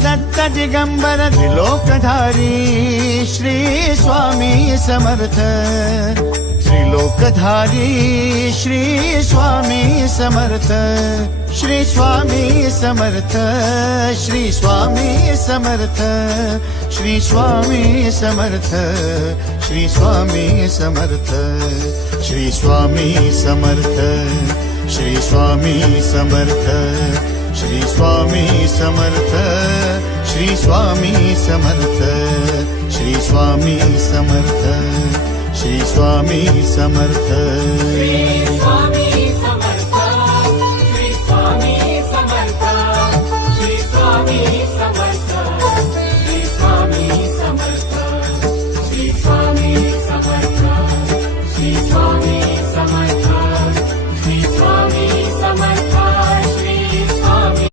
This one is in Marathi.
दत्त दिगंबर त्रिलोकधारी श्री स्वामी समर्थ त्रिलोकधारी श्री स्वामी समर्थ श्री स्वामी समर्थ श्री स्वामी समर्थ श्री स्वामी समर्थ श्री स्वामी समर्थ श्री स्वामी समर्थ श्री स्वामी समर्थ श्री स्वामी समर्थ श्री स्वामी समर्थ श्री स्वामी समर्थ श्री स्वामी समर्थ